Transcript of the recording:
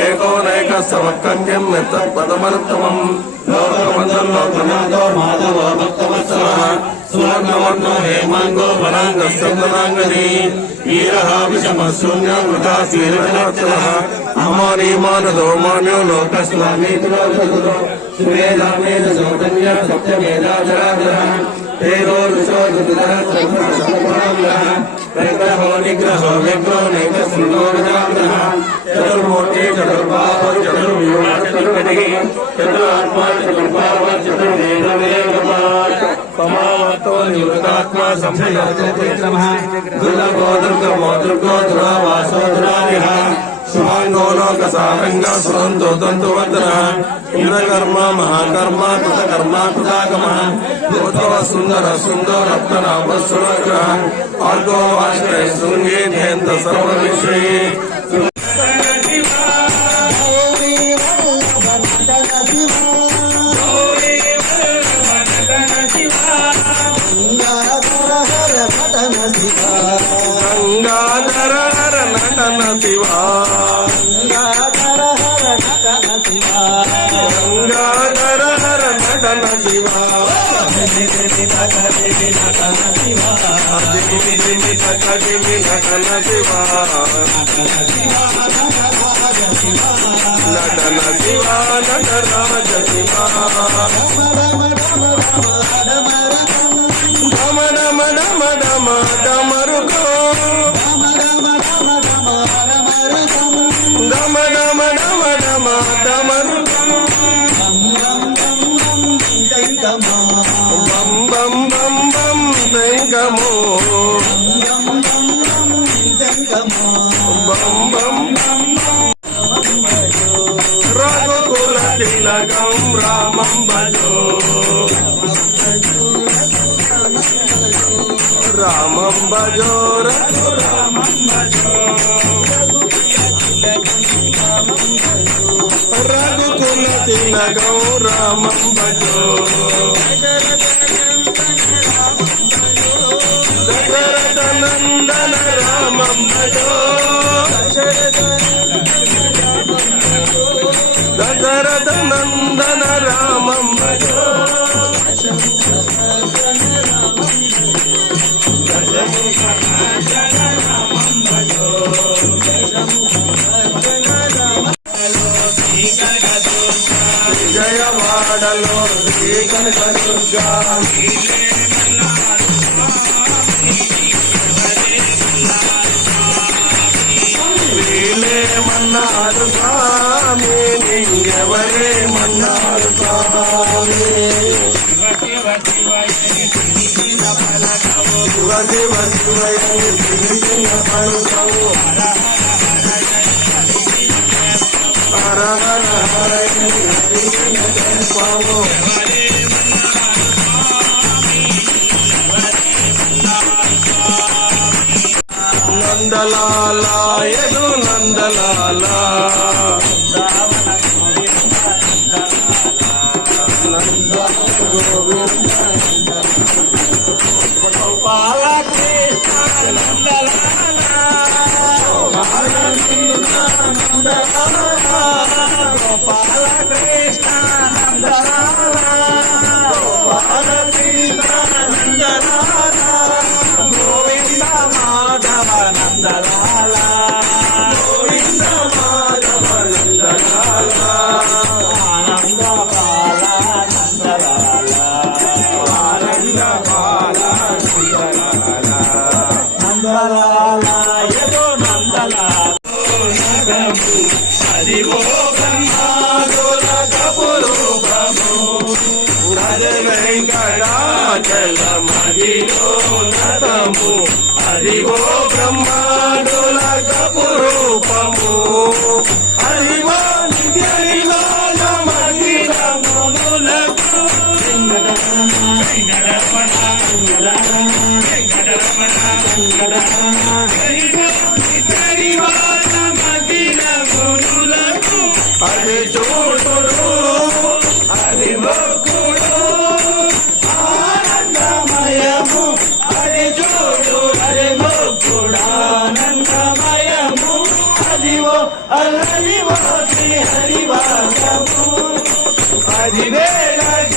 ఏకోనైకస్తమక్కన్యం తత్పదమనుత్తమం లోకమందో మాధవ భక్తవత్సలః సువర్ణవర్ణో హేమాంగో బలాంగస్తందనాంగని వీరః విషమశూన్యమృతాశీలవినోత్తమః అమోనీమానదో మాన్యో లోకస్వామీతులో సువేదామేన చౌతన్య సత్యమేధాచరాచరః తేజో విశ్వోదృతః ప్రగ్రహో నిగ్రహో విగ్రహో నైకస్మృతో విజాగ్రహ చతుర్మూర్తి చతుర్బాహో చతుర్వ్యూహ చతుర్గతిః చతురాత్మా చతుర్భావ చతుర్వేదవేదపాత్ పమావతో నివృతాత్మా సంప్రదాయః దుర్లభో దుర్గమో దుర్గో దురావాసో దురారిః శుభాంగో లోకసారంగ సురంతో తంతువర్ధనః ఇంద్రకర్మ మహాకర్మ కృతకర్మ కృతాగమః భూతవ సుందర సుందరత్నామ సురగ్రహ ఆర్గో వాశ్రయ శృంగే ధ్యంత సర్వవిషయే గంగాధర హర నటన శివా గంగాధర హర నటన శివా నటన శివా నటరాజ శివా డమ డమ డమ డమ డమరుకో డమ డమ డమ డమ డమరుకో బం బం బం బం శంఖమో బం బం రఘుకుల తిలకం రామం భజో రామం భజో రామం భజో రఘుకుల తిలకం రామం భజో దశరథ నందన రామం భజో దశరథ నందన రామం భజో విజయవాడలో శ్రీ కనకదుర్గా వీలేమన్నారు స్వామి నీకెవరేమన్నారు స్వామి శివ శివ శివయని తిరిగిన పలుకవు హర హర హరయని తిరిగిన తెలుపవు నందలాల యదు నందలాల నంద గోవింద గోపాల కృష్ణ నందలాల గోపాల కృష్ణ నందలాల గోపాల కృష్ణ నందలాల గోవింద మాధవ నందలాల గోవింద మాధవ నందలాల ఆనంద బాల నందలాల ఆనంద బాల నందలాల నందలాల యదో నందలాల అదిగో బ్రహ్మాదుల కపురూపము గజ వెంకటాచలమదిలో నతము అదిగో బ్రహ్మాండుల కపురూపము అదిగో నిత్య నివాసమఖిల మునులకు అది చూడురు అది మొక్కుడు ఆనందమయము అది చూడు అది మొక్కుడు అల్లరివో శ్రీ హరివాసము అదివే